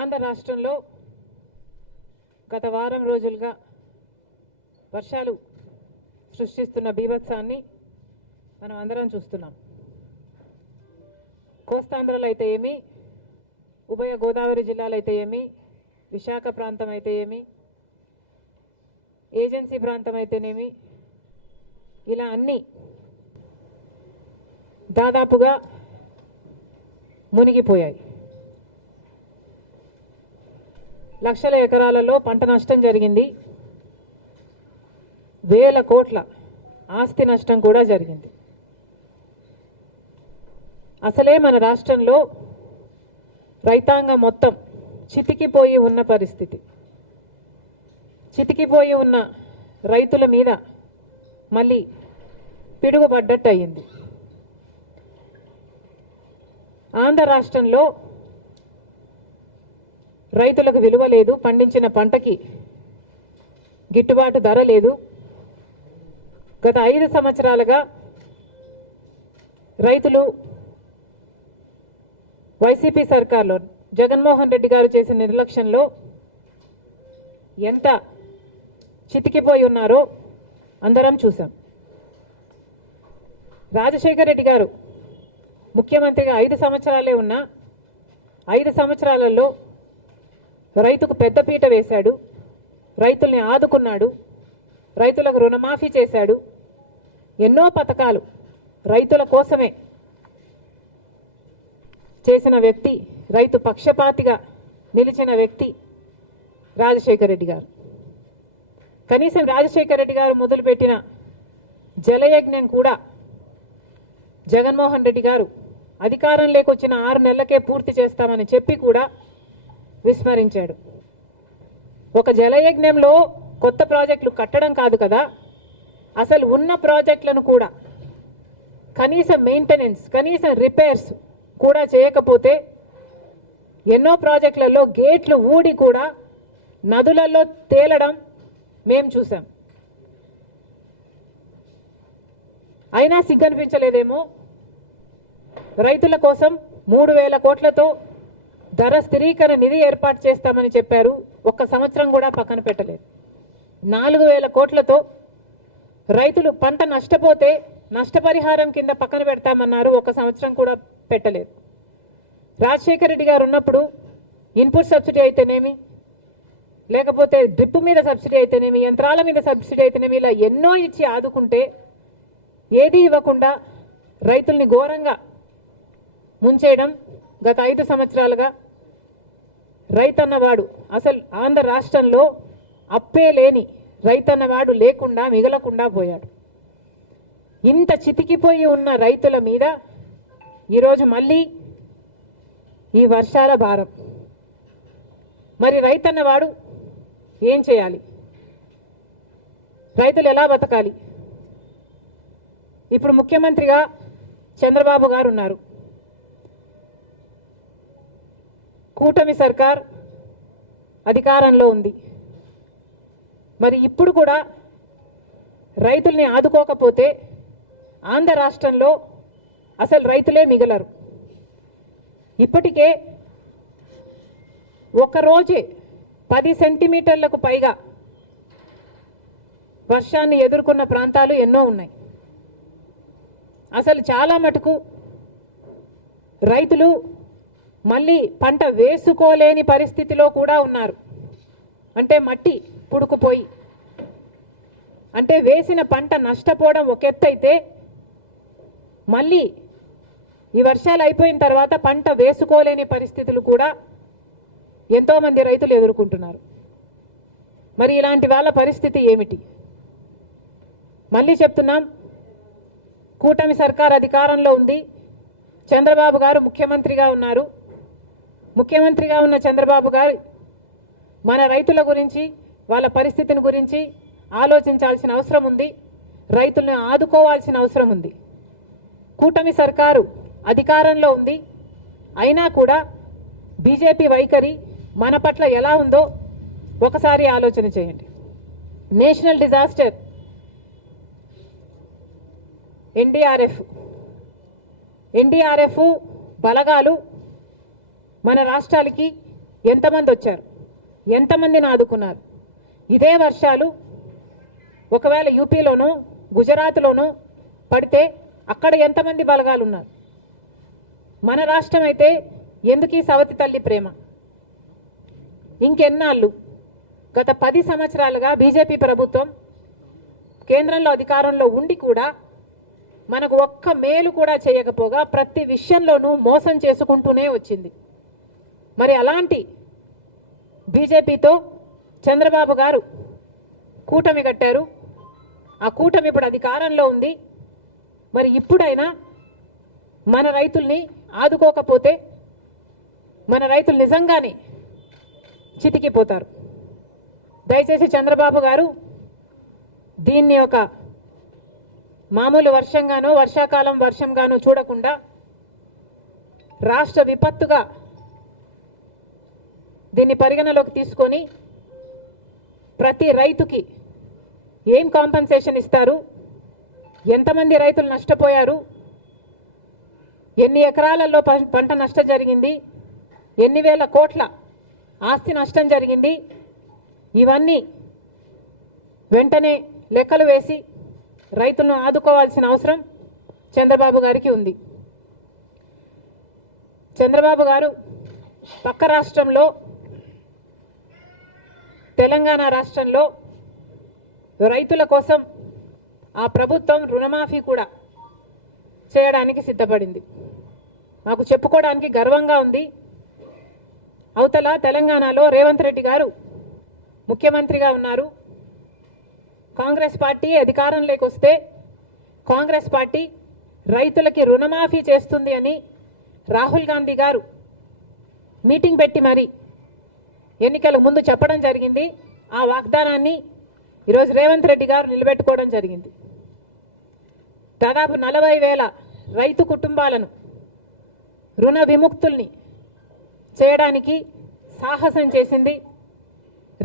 ఆంధ్ర రాష్ట్రంలో గత వారం రోజులుగా వర్షాలు సృష్టిస్తున్న బీభత్సాన్ని మనం అందరం చూస్తున్నాం. కోస్తాంధ్రలో అయితే ఏమి, ఉభయ గోదావరి జిల్లాలో అయితే ఏమి, విశాఖ ప్రాంతం అయితే ఏమి, ఏజెన్సీ ప్రాంతం అయితేనేమి, ఇలా అన్నీ దాదాపుగా మునిగిపోయాయి. లక్షల ఎకరాలలో పంట నష్టం జరిగింది. వేల కోట్ల ఆస్తి నష్టం కూడా జరిగింది. అసలే మన రాష్ట్రంలో రైతాంగం మొత్తం చితికిపోయి ఉన్న పరిస్థితి. చితికిపోయి ఉన్న రైతుల మీద మళ్ళీ పిడుగుపడ్డట్టు అయ్యింది. ఆంధ్ర రాష్ట్రంలో రైతులకు విలువ లేదు, పండించిన పంటకి గిట్టుబాటు ధర లేదు. గత 5 సంవత్సరాలుగా రైతులు వైసీపీ సర్కార్లో జగన్మోహన్ రెడ్డి గారు చేసిన నిర్లక్ష్యంలో ఎంత చితికిపోయి ఉన్నారో అందరం చూసాం. రాజశేఖర రెడ్డి గారు ముఖ్యమంత్రిగా 5 సంవత్సరాలే ఉన్నా 5 సంవత్సరాలలో రైతుకు పెద్దపీట వేశాడు, రైతుల్ని ఆదుకున్నాడు, రైతులకు రుణమాఫీ చేశాడు. ఎన్నో పథకాలు రైతుల కోసమే చేసిన వ్యక్తి, రైతు పక్షపాతిగా నిలిచిన వ్యక్తి రాజశేఖర రెడ్డి గారు. కనీసం రాజశేఖర రెడ్డి గారు మొదలుపెట్టిన జలయజ్ఞం కూడా జగన్మోహన్ రెడ్డి గారు అధికారంలోకి వచ్చిన 6 నెలలకే పూర్తి చేస్తామని చెప్పి కూడా విస్మరించాడు. ఒక జలయజ్ఞంలో కొత్త ప్రాజెక్టులు కట్టడం కాదు కదా, అసలు ఉన్న ప్రాజెక్టులను కూడా కనీసం మెయింటెనెన్స్, కనీసం రిపేర్స్ కూడా చేయకపోతే ఎన్నో ప్రాజెక్టులలో గేట్లు ఊడి కూడా నదులలో తేలడం మేం చూసాం. అయినా సిగ్గనిపించలేదేమో. రైతుల కోసం 3,000 కోట్లతో ధర స్థిరీకరణ నిధి ఏర్పాటు చేస్తామని చెప్పారు. 1 సంవత్సరం కూడా పక్కన పెట్టలేదు. 4,000 కోట్లతో రైతులు పంట నష్టపోతే నష్టపరిహారం కింద పక్కన పెడతామన్నారు. 1 సంవత్సరం కూడా పెట్టలేదు. రాజశేఖర రెడ్డి గారు ఉన్నప్పుడు ఇన్పుట్ సబ్సిడీ అయితేనేమి, లేకపోతే డ్రిప్ మీద సబ్సిడీ అయితేనేమి, యంత్రాల మీద సబ్సిడీ అయితేనేమి, ఇలా ఎన్నో ఇచ్చి ఆదుకుంటే ఏది ఇవ్వకుండా రైతుల్ని ఘోరంగా ముంచేయడం గత 5 సంవత్సరాలుగా. రైతన్నవాడు అసలు ఆంధ్ర రాష్ట్రంలో అప్పే లేని రైతన్నవాడు లేకుండా మిగలకుండా పోయాడు. ఇంత చితికిపోయి ఉన్న రైతుల మీద ఈరోజు మళ్ళీ ఈ వర్షాల భారం. మరి రైతన్నవాడు ఏం చేయాలి? రైతులు ఎలా బతకాలి? ఇప్పుడు ముఖ్యమంత్రిగా చంద్రబాబు గారు ఉన్నారు. కూటమి సర్కార్ అధికారంలో ఉంది. మరి ఇప్పుడు కూడా రైతుల్ని ఆదుకోకపోతే ఆంధ్ర రాష్ట్రంలో అసలు రైతులే మిగలరు. ఇప్పటికే ఒకరోజే 10 సెంటీమీటర్లకు పైగా వర్షాన్ని ఎదుర్కొన్న ప్రాంతాలు ఎన్నో ఉన్నాయి. అసలు చాలా మటుకు రైతులు మళ్ళీ పంట వేసుకోలేని పరిస్థితిలో కూడా ఉన్నారు. అంటే మట్టి పుడుకుపోయి, అంటే వేసిన పంట నష్టపోవడం ఒక ఎత్తు అయితే, మళ్ళీ ఈ వర్షాలు అయిపోయిన తర్వాత పంట వేసుకోలేని పరిస్థితులు కూడా ఎంతోమంది రైతులు ఎదుర్కొంటున్నారు. మరి ఇలాంటి వాళ్ళ పరిస్థితి ఏమిటి? మళ్ళీ చెప్తున్నాం, కూటమి సర్కార్ అధికారంలో ఉంది. చంద్రబాబు గారు ముఖ్యమంత్రిగా ఉన్నారు. ముఖ్యమంత్రిగా ఉన్న చంద్రబాబు గారు మన రైతుల గురించి, వాళ్ళ పరిస్థితిని గురించి ఆలోచించాల్సిన అవసరం ఉంది. రైతులను ఆదుకోవాల్సిన అవసరం ఉంది. కూటమి సర్కారు అధికారంలో ఉంది. అయినా కూడా బీజేపీ వైఖరి మన పట్ల ఎలా ఉందో ఒకసారి ఆలోచన చేయండి. నేషనల్ డిజాస్టర్ ఎన్డీఆర్ఎఫ్ బలగాలు మన రాష్ట్రాలకి ఎంతమంది వచ్చారు, ఎంతమందిని ఆదుకున్నారు? ఇదే వర్షాలు ఒకవేళ యూపీలోనో గుజరాత్లోనో పడితే అక్కడ ఎంతమంది బలగాలు ఉన్నారు? మన రాష్ట్రం అయితే ఎందుకు ఈ సవతి తల్లి ప్రేమ? ఇంకెన్నాళ్ళు? గత 10 సంవత్సరాలుగా బీజేపీ ప్రభుత్వం కేంద్రంలో అధికారంలో ఉండి కూడా మనకు ఒక్క మేలు కూడా చేయకపోగా ప్రతి విషయంలోనూ మోసం చేసుకుంటూనే వచ్చింది. మరి అలాంటి బీజేపీతో చంద్రబాబు గారు కూటమి కట్టారు. ఆ కూటమి ఇప్పుడు అధికారంలో ఉంది. మరి ఇప్పుడైనా మన రైతుల్ని ఆదుకోకపోతే మన రైతులు నిజంగానే చితికిపోతారు. దయచేసి చంద్రబాబు గారు దీన్ని ఒక మామూలు వర్షంగానో వర్షాకాలం వర్షంగానో చూడకుండా రాష్ట్ర విపత్తుగా దీన్ని పరిగణలోకి తీసుకొని ప్రతి రైతుకి ఏం కాంపెన్సేషన్ ఇస్తారు, ఎంతమంది రైతులు నష్టపోయారు, ఎన్ని ఎకరాలలో పంట నష్టం జరిగింది, ఎన్ని వేల కోట్ల ఆస్తి నష్టం జరిగింది, ఇవన్నీ వెంటనే లెక్కలు వేసి రైతులను ఆదుకోవాల్సిన అవసరం చంద్రబాబు గారికి ఉంది. చంద్రబాబు గారు పక్క రాష్ట్రంలో తెలంగాణ రాష్ట్రంలో రైతుల కోసం ఆ ప్రభుత్వం రుణమాఫీ కూడా చేయడానికి సిద్ధపడింది. మాకు చెప్పుకోవడానికి గర్వంగా ఉంది. అవతల తెలంగాణలో రేవంత్ రెడ్డి గారు ముఖ్యమంత్రిగా ఉన్నారు. కాంగ్రెస్ పార్టీ అధికారంలోకి వస్తే కాంగ్రెస్ పార్టీ రైతులకి రుణమాఫీ చేస్తుంది అని రాహుల్ గాంధీ గారు మీటింగ్ పెట్టి మరి ఎన్నికల ముందు చెప్పడం జరిగింది. ఆ వాగ్దానాన్ని ఈరోజు రేవంత్ రెడ్డి గారు నిలబెట్టుకోవడం జరిగింది. దాదాపు 40,000 రైతు కుటుంబాలను రుణ విముక్తుల్ని చేయడానికి సాహసం చేసింది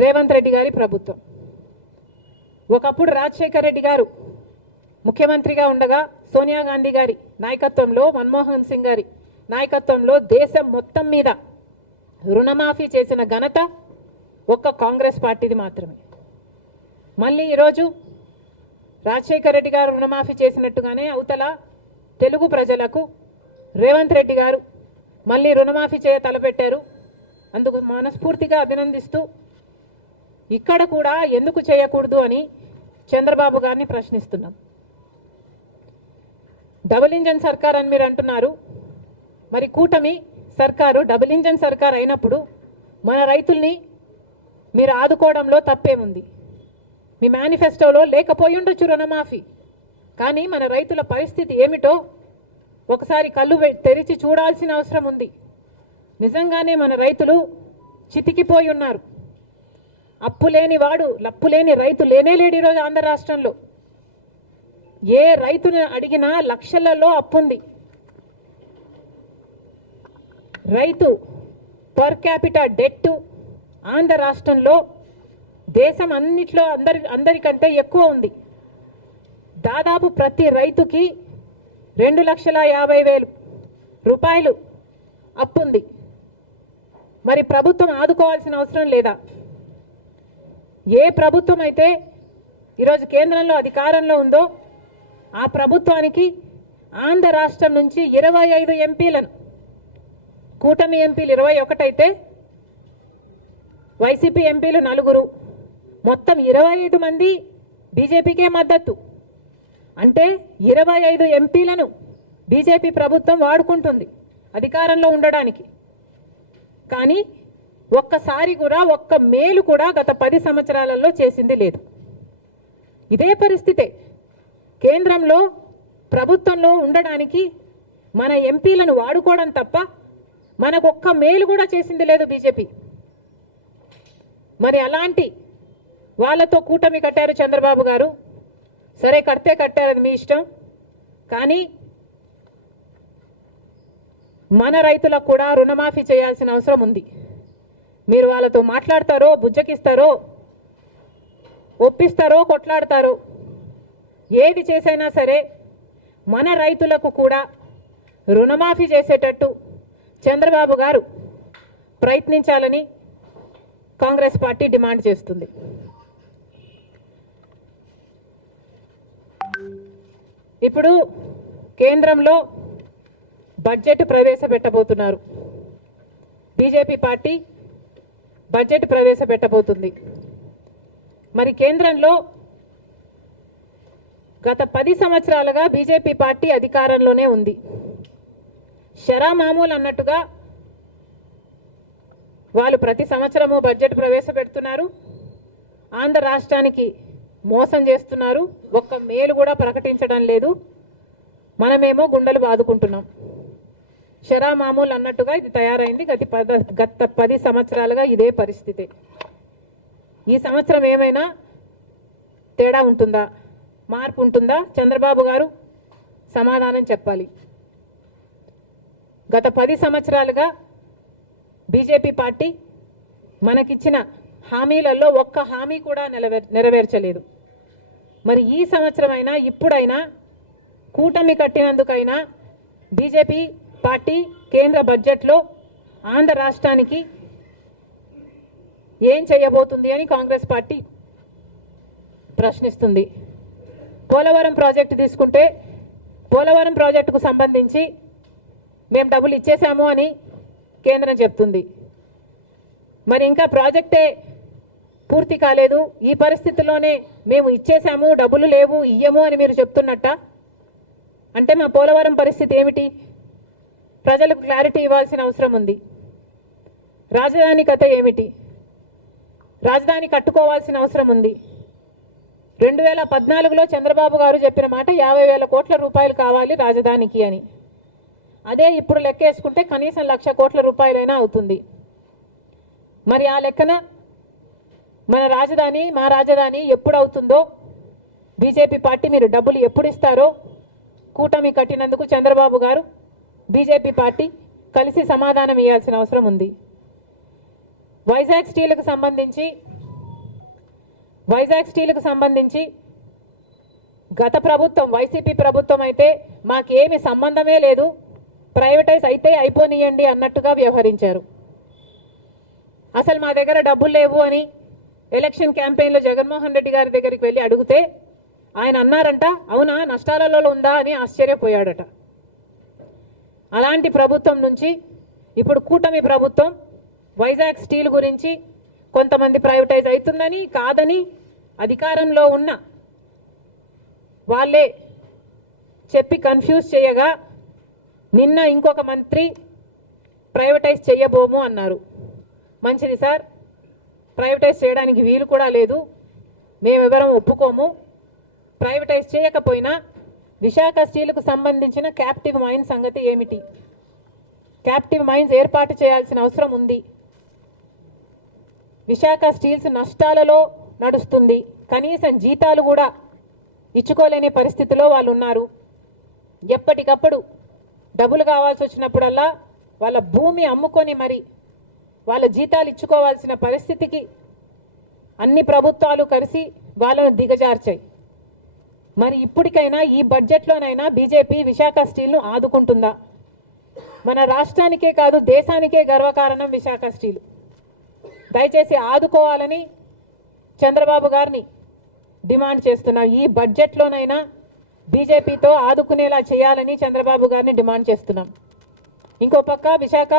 రేవంత్ రెడ్డి గారి ప్రభుత్వం. ఒకప్పుడు రాజశేఖర్ రెడ్డి గారు ముఖ్యమంత్రిగా ఉండగా సోనియా గాంధీ గారి నాయకత్వంలో, మన్మోహన్ సింగ్ గారి నాయకత్వంలో దేశం మొత్తం మీద రుణమాఫీ చేసిన ఘనత ఒక్క కాంగ్రెస్ పార్టీది మాత్రమే. మళ్ళీ ఈరోజు రాజశేఖర్ రెడ్డి గారు రుణమాఫీ చేసినట్టుగానే అవతల తెలుగు ప్రజలకు రేవంత్ రెడ్డి గారు మళ్ళీ రుణమాఫీ చేయ తలపెట్టారు. అందుకు మనస్ఫూర్తిగా అభినందిస్తూ ఇక్కడ కూడా ఎందుకు చేయకూడదు అని చంద్రబాబు గారిని ప్రశ్నిస్తున్నాం. డబుల్ ఇంజన్ సర్కార్ అని మీరు అంటున్నారు. మరి కూటమి సర్కారు డబుల్ ఇంజన్ సర్కార్ అయినప్పుడు మన రైతుల్ని మీరు ఆదుకోవడంలో తప్పేముంది? మీ మేనిఫెస్టోలో లేకపోయి ఉండొచ్చు రుణమాఫీ, కానీ మన రైతుల పరిస్థితి ఏమిటో ఒకసారి కళ్ళు తెరిచి చూడాల్సిన అవసరం ఉంది. నిజంగానే మన రైతులు చితికిపోయి ఉన్నారు. అప్పు లేని వాడు లప్పు లేని రైతు లేనే లేడు ఈరోజు ఆంధ్ర రాష్ట్రంలో. ఏ రైతుని అడిగినా లక్షలలో అప్పుంది. రైతు పర్ క్యాపిటల్ డెట్ ఆంధ్ర రాష్ట్రంలో దేశం అన్నిట్లో అందరికంటే ఎక్కువ ఉంది. దాదాపు ప్రతి రైతుకి 2,50,000 రూపాయలు అప్పుంది. మరి ప్రభుత్వం ఆదుకోవాల్సిన అవసరం లేదా? ఏ ప్రభుత్వం అయితే ఈరోజు కేంద్రంలో అధికారంలో ఉందో ఆ ప్రభుత్వానికి ఆంధ్ర రాష్ట్రం నుంచి 25 ఎంపీలను, కూటమి ఎంపీలు 21 అయితే వైసీపీ ఎంపీలు 4, మొత్తం 25 మంది బీజేపీకే మద్దతు. అంటే 25 ఎంపీలను బీజేపీ ప్రభుత్వం వాడుకుంటుంది అధికారంలో ఉండడానికి. కానీ ఒక్కసారి కూడా ఒక్క మేలు కూడా గత 10 సంవత్సరాలలో చేసింది లేదు. ఇదే పరిస్థితే కేంద్రంలో ప్రభుత్వంలో ఉండడానికి మన ఎంపీలను వాడుకోవడం తప్ప మనకు ఒక్క మేలు కూడా చేసింది లేదు బీజేపీ. మరి అలాంటి వాళ్ళతో కూటమి కట్టారు చంద్రబాబు గారు. సరే, కడితే కట్టారు, అది మీ ఇష్టం. కానీ మన రైతులకు కూడా రుణమాఫీ చేయాల్సిన అవసరం ఉంది. మీరు వాళ్ళతో మాట్లాడతారో, బుజ్జకిస్తారో, ఒప్పిస్తారో, కొట్లాడతారో, ఏది చేసైనా సరే మన రైతులకు కూడా రుణమాఫీ చేసేటట్టు చంద్రబాబు గారు ప్రయత్నించాలని కాంగ్రెస్ పార్టీ డిమాండ్ చేస్తుంది. ఇప్పుడు కేంద్రంలో బడ్జెట్ ప్రవేశపెట్టబోతున్నారు. బీజేపీ పార్టీ బడ్జెట్ ప్రవేశపెట్టబోతుంది. మరి కేంద్రంలో గత 10 సంవత్సరాలుగా బీజేపీ పార్టీ అధికారంలోనే ఉంది. షరా మామూలు అన్నట్టుగా వాళ్ళు ప్రతి సంవత్సరము బడ్జెట్ ప్రవేశపెడుతున్నారు. ఆంధ్ర రాష్ట్రానికి మోసం చేస్తున్నారు. ఒక్క మేలు కూడా ప్రకటించడం లేదు. మనమేమో గుండెలు బాదుకుంటున్నాం. షరా మామూలు అన్నట్టుగా ఇది తయారైంది. గత 10 సంవత్సరాలుగా ఇదే పరిస్థితి. ఈ సంవత్సరం ఏమైనా తేడా ఉంటుందా, మార్పు ఉంటుందా? చంద్రబాబు గారు సమాధానం చెప్పాలి. గత 10 సంవత్సరాలుగా బీజేపీ పార్టీ మనకిచ్చిన హామీలలో ఒక్క హామీ కూడా నెరవేర్చలేదు. మరి ఈ సంవత్సరమైనా ఇప్పుడైనా కూటమి కట్టినందుకైనా బీజేపీ పార్టీ కేంద్ర బడ్జెట్లో ఆంధ్ర రాష్ట్రానికి ఏం చేయబోతుంది అని కాంగ్రెస్ పార్టీ ప్రశ్నిస్తుంది. పోలవరం ప్రాజెక్టు తీసుకుంటే పోలవరం ప్రాజెక్టుకు సంబంధించి మేము డబ్బులు ఇచ్చేసాము అని కేంద్రం చెప్తుంది. మరి ఇంకా ప్రాజెక్టే పూర్తి కాలేదు. ఈ పరిస్థితుల్లోనే మేము ఇచ్చేసాము, డబ్బులు లేవు, ఇయ్యము అని మీరు చెప్తున్నట్ట. అంటే మా పోలవరం పరిస్థితి ఏమిటి? ప్రజలకు క్లారిటీ ఇవ్వాల్సిన అవసరం ఉంది. రాజధాని కథ ఏమిటి? రాజధాని కట్టుకోవాల్సిన అవసరం ఉంది. 2014లో చంద్రబాబు గారు చెప్పిన మాట 50,000 కోట్ల రూపాయలు కావాలి రాజధానికి అని. అదే ఇప్పుడు లెక్కేసుకుంటే కనీసం 1,00,000 కోట్ల రూపాయలైనా అవుతుంది. మరి ఆ లెక్కన మా రాజధాని ఎప్పుడు అవుతుందో, బీజేపీ పార్టీ మీరు డబ్బులు ఎప్పుడు ఇస్తారో కూటమి కట్టినందుకు చంద్రబాబు గారు బీజేపీ పార్టీ కలిసి సమాధానం ఇవ్వాల్సిన అవసరం ఉంది. వైజాగ్ స్టీల్కు సంబంధించి గత ప్రభుత్వం వైసీపీ ప్రభుత్వం అయితే మాకేమి సంబంధమే లేదు, ప్రైవేటైజ్ అయితే అయిపోనియండి అన్నట్టుగా వ్యవహరించారు. అసలు మా దగ్గర డబ్బులు లేవు అని ఎలక్షన్ క్యాంపెయిన్లో జగన్మోహన్ రెడ్డి గారి దగ్గరికి వెళ్ళి అడిగితే ఆయన అన్నారంట, అవునా నష్టాలలో ఉందా అని ఆశ్చర్యపోయాడట. అలాంటి ప్రభుత్వం నుంచి ఇప్పుడు కూటమి ప్రభుత్వం వైజాగ్ స్టీల్ గురించి కొంతమంది ప్రైవేటైజ్ అవుతుందని కాదని అధికారంలో ఉన్న వాళ్ళే చెప్పి కన్ఫ్యూజ్ చేయగా నిన్న ఇంకొక మంత్రి ప్రైవేటైజ్ చేయబోము అన్నారు. మంచిది సార్, ప్రైవేటైజ్ చేయడానికి వీలు కూడా లేదు, మేమెవరం ఒప్పుకోము. ప్రైవేటైజ్ చేయకపోయినా విశాఖ స్టీల్కు సంబంధించిన క్యాప్టివ్ మైన్స్ సంగతి ఏమిటి? క్యాప్టివ్ మైన్స్ ఏర్పాటు చేయాల్సిన అవసరం ఉంది. విశాఖ స్టీల్స్ నష్టాలలో నడుస్తుంది. కనీసం జీతాలు కూడా ఇచ్చుకోలేని పరిస్థితిలో వాళ్ళు ఉన్నారు. ఎప్పటికప్పుడు డబ్బులు కావాల్సి వచ్చినప్పుడల్లా వాళ్ళ భూమి అమ్ముకొని మరి వాళ్ళ జీతాలు ఇచ్చుకోవాల్సిన పరిస్థితికి అన్ని ప్రభుత్వాలు కలిసి వాళ్ళను దిగజార్చాయి. మరి ఇప్పటికైనా ఈ బడ్జెట్లోనైనా బీజేపీ విశాఖ స్టీల్ను ఆదుకుంటుందా? మన రాష్ట్రానికే కాదు దేశానికే గర్వకారణం విశాఖ స్టీల్. దయచేసి ఆదుకోవాలని చంద్రబాబు గారిని డిమాండ్ చేస్తున్నాం. ఈ బడ్జెట్లోనైనా బీజేపీతో ఆదుకునేలా చేయాలని చంద్రబాబు గారిని డిమాండ్ చేస్తున్నాం. ఇంకో పక్క విశాఖ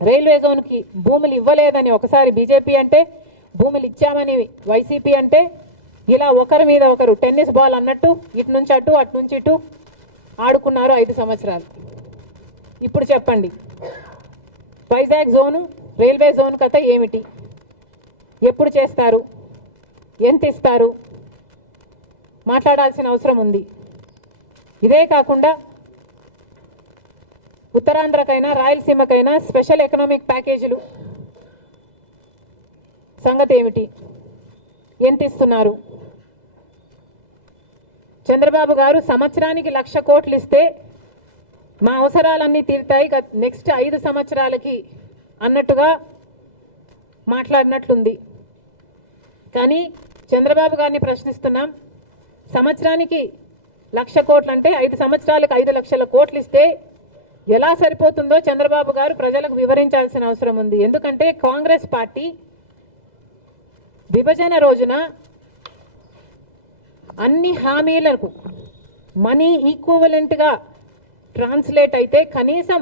రైల్వే జోన్కి భూములు ఇవ్వలేదని ఒకసారి బీజేపీ అంటే, భూములు ఇచ్చామని వైసీపీ అంటే, ఇలా ఒకరి మీద ఒకరు టెన్నిస్ బాల్ అన్నట్టు ఇటు నుంచి అటు అటు నుంచి ఇటు ఆడుకున్నారు 5 సంవత్సరాలు. ఇప్పుడు చెప్పండి, వైజాగ్ జోను రైల్వే జోన్ కథ ఏమిటి? ఎప్పుడు చేస్తారు? ఎంత ఇస్తారు? మాట్లాడాల్సిన అవసరం ఉంది. ఇదే కాకుండా ఉత్తరాంధ్రకైనా రాయలసీమకైనా స్పెషల్ ఎకనామిక్ ప్యాకేజీలు సంగతి ఏమిటి? ఎంత ఇస్తున్నారు? చంద్రబాబు గారు సంవత్సరానికి 1,00,000 కోట్లు ఇస్తే మా అవసరాలన్నీ తీరుతాయి నెక్స్ట్ 5 సంవత్సరాలకి అన్నట్టుగా మాట్లాడినట్లుంది. కానీ చంద్రబాబు గారిని ప్రశ్నిస్తున్నాం, సంవత్సరానికి 1,00,000 కోట్లు అంటే 5 సంవత్సరాలకు 5 లక్షల కోట్లు ఇస్తే ఎలా సరిపోతుందో చంద్రబాబు గారు ప్రజలకు వివరించాల్సిన అవసరం ఉంది. ఎందుకంటే కాంగ్రెస్ పార్టీ విభజన రోజున అన్ని హామీలకు మనీ ఈక్వివలెంట్ గా ట్రాన్స్లేట్ అయితే కనీసం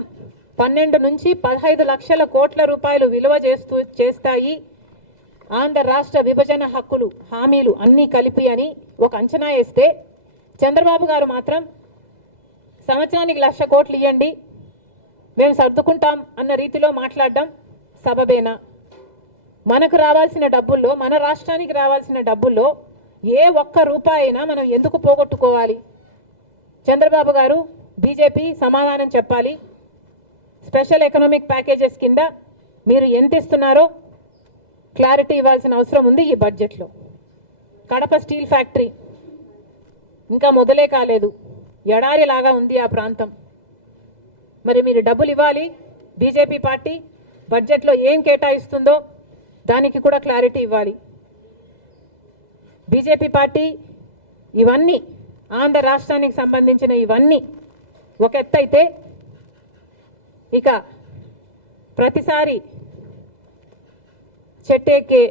12 నుంచి 15 లక్షల కోట్ల రూపాయలు విలువ చేస్తాయి ఆంధ్ర రాష్ట్ర విభజన హక్కులు హామీలు అన్నీ కలిపి అని ఒక అంచనా వేస్తే చంద్రబాబు గారు మాత్రం సంవత్సరానికి 1,00,000 కోట్లు ఇవ్వండి మేము సర్దుకుంటాం అన్న రీతిలో మాట్లాడడం సబబేనా? మనకు రావాల్సిన డబ్బుల్లో, మన రాష్ట్రానికి రావాల్సిన డబ్బుల్లో ఏ ఒక్క రూపాయి అయినా మనం ఎందుకు పోగొట్టుకోవాలి? చంద్రబాబు గారు, బీజేపీ సమాధానం చెప్పాలి. స్పెషల్ ఎకనామిక్ ప్యాకేజెస్ కింద మీరు ఎంత ఇస్తున్నారో క్లారిటీ ఇవ్వాల్సిన అవసరం ఉంది ఈ బడ్జెట్లో. కడప స్టీల్ ఫ్యాక్టరీ ఇంకా మొదలే కాలేదు, ఎడారిలాగా ఉంది ఆ ప్రాంతం. మరి మీరు డబ్బులు ఇవ్వాలి. బీజేపీ పార్టీ బడ్జెట్లో ఏం కేటాయిస్తుందో దానికి కూడా క్లారిటీ ఇవ్వాలి. బీజేపీ పార్టీ ఇవన్నీ ఆంధ్ర రాష్ట్రానికి సంబంధించిన ఇవన్నీ ఒక ఎత్తైతే, ఇక ప్రతిసారి చెట్టెక్కే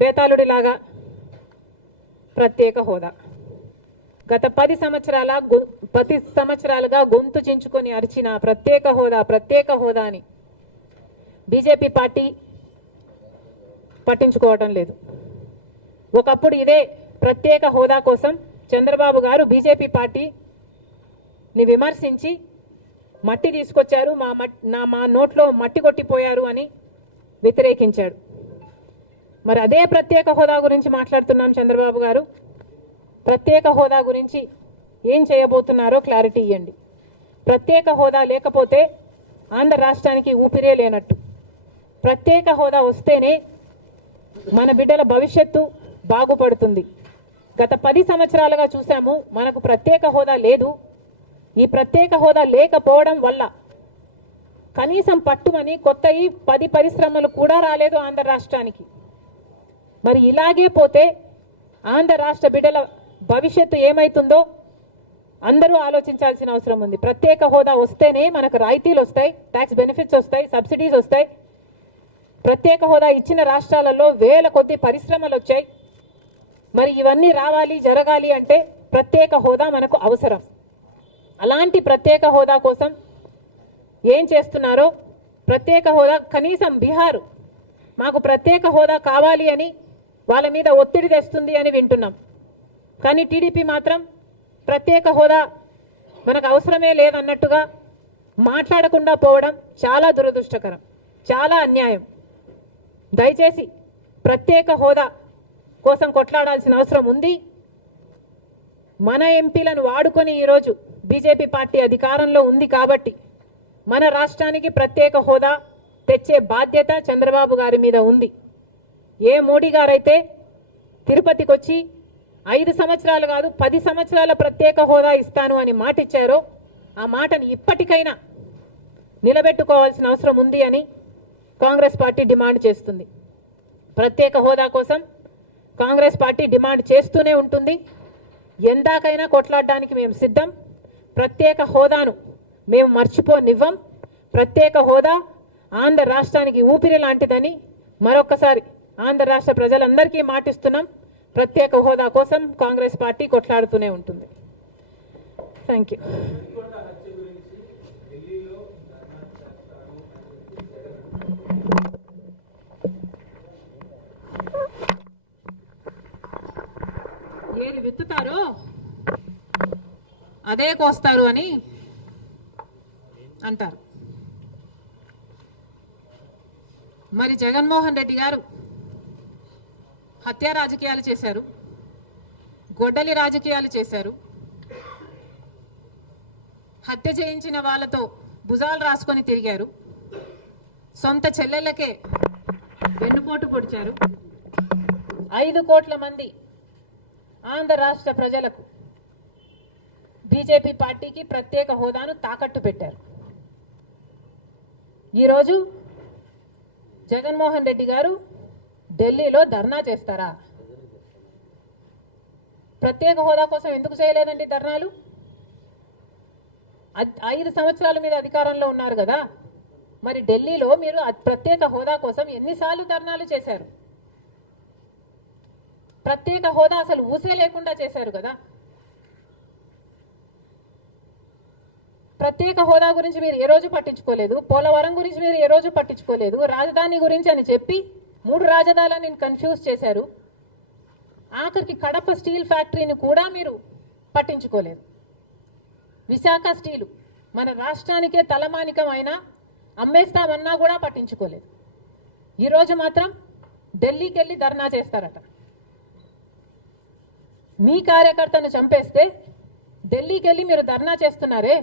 బేతాళుడిలాగా ప్రత్యేక హోదా గత 10 సంవత్సరాలుగా గొంతు చించుకొని అరిచిన ప్రత్యేక హోదా అని బీజేపీ పార్టీ పట్టించుకోవటం లేదు. ఒకప్పుడు ఇదే ప్రత్యేక హోదా కోసం చంద్రబాబు గారు బీజేపీ పార్టీని విమర్శించి మట్టి తీసుకొచ్చారు, మా నోట్లో మట్టి కొట్టిపోయారు అని వ్యతిరేకించాడు. మరి అదే ప్రత్యేక హోదా గురించి మాట్లాడుతున్నాం. చంద్రబాబు గారు ప్రత్యేక హోదా గురించి ఏం చేయబోతున్నారో క్లారిటీ ఇవ్వండి. ప్రత్యేక హోదా లేకపోతే ఆంధ్ర రాష్ట్రానికి ఊపిరే లేనట్టు. ప్రత్యేక హోదా వస్తేనే మన బిడ్డల భవిష్యత్తు బాగుపడుతుంది. గత 10 సంవత్సరాలుగా చూసాము, మనకు ప్రత్యేక హోదా లేదు. ఈ ప్రత్యేక హోదా లేకపోవడం వల్ల కనీసం పట్టుమని కొత్తవి 10 పరిశ్రమలు కూడా రాలేదు ఆంధ్ర రాష్ట్రానికి. మరి ఇలాగే పోతే ఆంధ్ర రాష్ట్ర బిడ్డల భవిష్యత్తు ఏమైతుందో అందరూ ఆలోచించాల్సిన అవసరం ఉంది. ప్రత్యేక హోదా వస్తేనే మనకు రాయితీలు వస్తాయి, ట్యాక్స్ బెనిఫిట్స్ వస్తాయి, సబ్సిడీస్ వస్తాయి. ప్రత్యేక హోదా ఇచ్చిన రాష్ట్రాలలో వేల కొద్ది పరిశ్రమలు వచ్చాయి. మరి ఇవన్నీ రావాలి, జరగాలి అంటే ప్రత్యేక హోదా మనకు అవసరం. అలాంటి ప్రత్యేక హోదా కోసం ఏం చేస్తున్నారో, ప్రత్యేక హోదా కనీసం బీహార్ మాకు ప్రత్యేక హోదా కావాలి అని వాళ్ళ మీద ఒత్తిడి తెస్తుంది అని వింటున్నాం. కానీ టీడీపీ మాత్రం ప్రత్యేక హోదా మనకు అవసరమే లేదన్నట్టుగా మాట్లాడకుండా పోవడం చాలా దురదృష్టకరం, చాలా అన్యాయం. దయచేసి ప్రత్యేక హోదా కోసం కొట్లాడాల్సిన అవసరం ఉంది. మన ఎంపీలను వాడుకొని ఈరోజు బీజేపీ పార్టీ అధికారంలో ఉంది కాబట్టి మన రాష్ట్రానికి ప్రత్యేక హోదా తెచ్చే బాధ్యత చంద్రబాబు గారి మీద ఉంది. ఏ మోడీ గారైతే తిరుపతికి వచ్చి 5 సంవత్సరాలు కాదు 10 సంవత్సరాల ప్రత్యేక హోదా ఇస్తాను అని మాట ఇచ్చారో ఆ మాటను ఇప్పటికైనా నిలబెట్టుకోవాల్సిన అవసరం ఉంది అని కాంగ్రెస్ పార్టీ డిమాండ్ చేస్తుంది. ప్రత్యేక హోదా కోసం కాంగ్రెస్ పార్టీ డిమాండ్ చేస్తూనే ఉంటుంది. ఎందాకైనా కొట్లాడడానికి మేము సిద్ధం. ప్రత్యేక హోదాను మేము మర్చిపోనివ్వం. ప్రత్యేక హోదా ఆంధ్ర రాష్ట్రానికి ఊపిరి లాంటిదని మరొకసారి ఆంధ్ర రాష్ట్ర ప్రజలందరికీ మాటిస్తున్నాం. ప్రత్యేక హోదా కోసం కాంగ్రెస్ పార్టీ కొట్లాడుతూనే ఉంటుంది. Thank you. ఏది విత్తుతారో అదే కోస్తారు అని అంటారు. మరి జగన్మోహన్ రెడ్డి గారు హత్య రాజకీయాలు చేశారు, గొడ్డలి రాజకీయాలు చేశారు. హత్య చేయించిన వాళ్ళతో భుజాలు రాసుకొని తిరిగారు. సొంత చెల్లెళ్ళకే వెన్నుపోటు పొడిచారు. 5 కోట్ల మంది ఆంధ్ర రాష్ట్ర ప్రజలకు బీజేపీ పార్టీకి ప్రత్యేక హోదాను తాకట్టు పెట్టారు. ఈరోజు జగన్మోహన్ రెడ్డి గారు ఢిల్లీలో ధర్నా చేస్తారా? ప్రత్యేక హోదా కోసం ఎందుకు చేయలేదండి ధర్నాలు? 5 సంవత్సరాల మీద అధికారంలో ఉన్నారు కదా, మరి ఢిల్లీలో మీరు ప్రత్యేక హోదా కోసం ఎన్నిసార్లు ధర్నాలు చేశారు? ప్రత్యేక హోదా అసలు ఊసే లేకుండా చేశారు కదా. ప్రత్యేక హోదా గురించి మీరు ఏ రోజు పట్టించుకోలేదు, పోలవరం గురించి మీరు ఏ రోజు పట్టించుకోలేదు, రాజధాని గురించి అని చెప్పి 3 రాజధానులను కన్ఫ్యూజ్ చేశారు. ఆఖరికి కడప స్టీల్ ఫ్యాక్టరీని కూడా మీరు పట్టించుకోలేదు. విశాఖ స్టీలు మన రాష్ట్రానికే తలమానికం అయినా అమ్మేస్తామన్నా కూడా పట్టించుకోలేదు. ఈరోజు మాత్రం ఢిల్లీకి వెళ్ళి ధర్నా చేస్తారట. మీ కార్యకర్తను చంపేస్తే ఢిల్లీకి వెళ్ళి మీరు ధర్నా చేస్తున్నారే,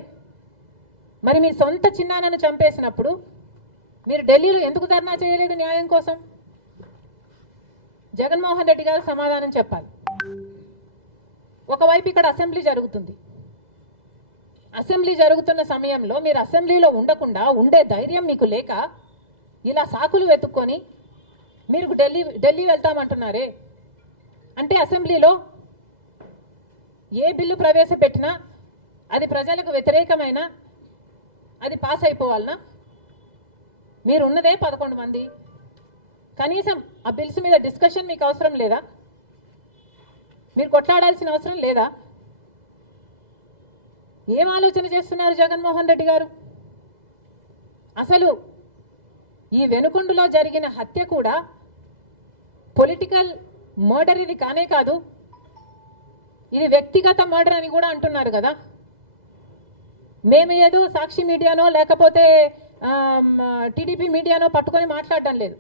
మరి మీ సొంత చిన్నాన్నను చంపేసినప్పుడు మీరు ఢిల్లీలో ఎందుకు ధర్నా చేయలేదు న్యాయం కోసం? జగన్మోహన్ రెడ్డి గారు సమాధానం చెప్పాలి. ఒకవైపు ఇక్కడ అసెంబ్లీ జరుగుతుంది. అసెంబ్లీ జరుగుతున్న సమయంలో మీరు అసెంబ్లీలో ఉండకుండా ఉండే ధైర్యం మీకు లేక ఇలా సాకులు వెతుక్కొని మీరు ఢిల్లీ వెళ్తామంటున్నారే. అంటే అసెంబ్లీలో ఏ బిల్లు ప్రవేశపెట్టినా అది ప్రజలకు వ్యతిరేకమైన అది పాస్ అయిపోవాలనా? మీరు ఉన్నదే 11 మంది. కనీసం ఆ బిల్స్ మీద డిస్కషన్ మీకు అవసరం లేదా? మీరు కొట్లాడాల్సిన అవసరం లేదా? ఏం ఆలోచన చేస్తున్నారు జగన్మోహన్ రెడ్డి గారు? అసలు ఈ వెనుకొండలో జరిగిన హత్య కూడా పొలిటికల్ మర్డర్ ఇది కానే కాదు, ఇది వ్యక్తిగత మర్డర్ అని కూడా అంటున్నారు కదా. మేము ఏదో సాక్షి మీడియానో లేకపోతే టీడీపీ మీడియానో పట్టుకొని మాట్లాడడం లేదు.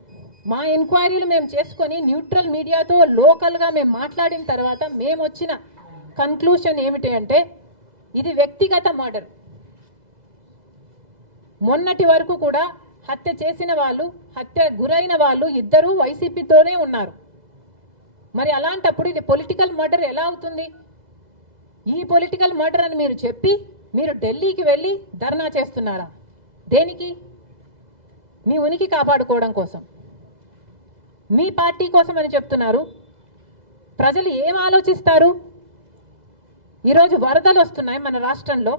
మా ఎంక్వైరీలు మేము చేసుకొని న్యూట్రల్ మీడియాతో లోకల్గా మేము మాట్లాడిన తర్వాత మేము వచ్చిన కన్క్లూషన్ ఏమిటి అంటే ఇది వ్యక్తిగత మర్డర్. మొన్నటి వరకు కూడా హత్య చేసిన వాళ్ళు, హత్య గురైన వాళ్ళు ఇద్దరూ వైసీపీతోనే ఉన్నారు. మరి అలాంటప్పుడు ఇది పొలిటికల్ మర్డర్ ఎలా అవుతుంది? ఈ పొలిటికల్ మర్డర్ అని మీరు చెప్పి మీరు ఢిల్లీకి వెళ్ళి ధర్నా చేస్తున్నారా? దేనికి? మీ ఉనికి కాపాడుకోవడం కోసం, మీ పార్టీ కోసం అని చెప్తున్నారు. ప్రజలు ఏం ఆలోచిస్తారు? ఈరోజు వరదలు వస్తున్నాయి మన రాష్ట్రంలో,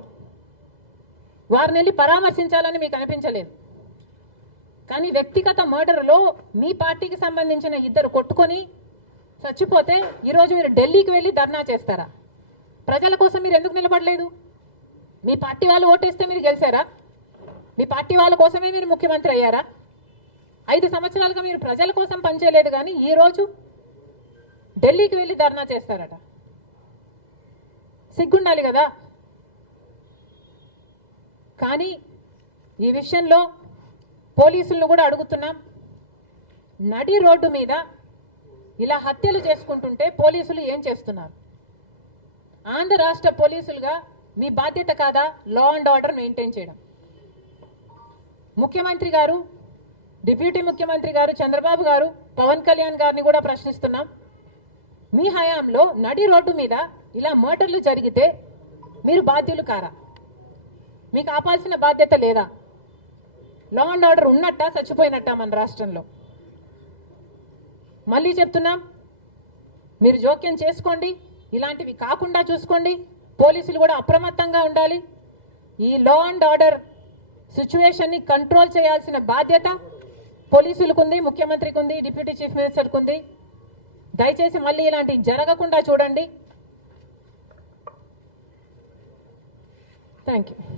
వారిని వెళ్ళి పరామర్శించాలని మీకు అనిపించలేదు. కానీ వ్యక్తిగత మర్డర్లో మీ పార్టీకి సంబంధించిన ఇద్దరు కొట్టుకొని చచ్చిపోతే ఈరోజు మీరు ఢిల్లీకి వెళ్ళి ధర్నా చేస్తారా? ప్రజల కోసం మీరు ఎందుకు నిలబడలేదు? మీ పార్టీ వాళ్ళు ఓటేస్తే మీరు గెలిచారా? మీ పార్టీ వాళ్ళ కోసమే మీరు ముఖ్యమంత్రి అయ్యారా? 5 సంవత్సరాలుగా మీరు ప్రజల కోసం పనిచేయలేదు, కానీ ఈరోజు ఢిల్లీకి వెళ్ళి ధర్నా చేస్తారట. సిగ్గుండాలి కదా. కానీ ఈ విషయంలో పోలీసులను కూడా అడుగుతున్నాం. నడి రోడ్డు మీద ఇలా హత్యలు చేసుకుంటుంటే పోలీసులు ఏం చేస్తున్నారు? ఆంధ్ర రాష్ట్ర పోలీసులుగా మీ బాధ్యత కాదా లా అండ్ ఆర్డర్ మెయింటైన్ చేయడం? ముఖ్యమంత్రి గారు, డిప్యూటీ ముఖ్యమంత్రి గారు చంద్రబాబు గారు, పవన్ కళ్యాణ్ గారిని కూడా ప్రశ్నిస్తున్నాం. మీ హయాంలో నడి రోడ్డు మీద ఇలా మర్డర్లు జరిగితే మీరు బాధ్యులు కారా? మీకు ఆపాల్సిన బాధ్యత లేదా? లా అండ్ ఆర్డర్ ఉన్నట్టా చచ్చిపోయినట్టా మన రాష్ట్రంలో? మళ్ళీ చెప్తున్నాం, మీరు జోక్యం చేసుకోండి, ఇలాంటివి కాకుండా చూసుకోండి. పోలీసులు కూడా అప్రమత్తంగా ఉండాలి. ఈ లా అండ్ ఆర్డర్ సిచ్యువేషన్ని కంట్రోల్ చేయాల్సిన బాధ్యత పోలీసులకు ఉంది, ముఖ్యమంత్రికి ఉంది, డిప్యూటీ చీఫ్ మినిస్టర్కి ఉంది. దయచేసి మళ్ళీ ఇలాంటివి జరగకుండా చూడండి. Thank you.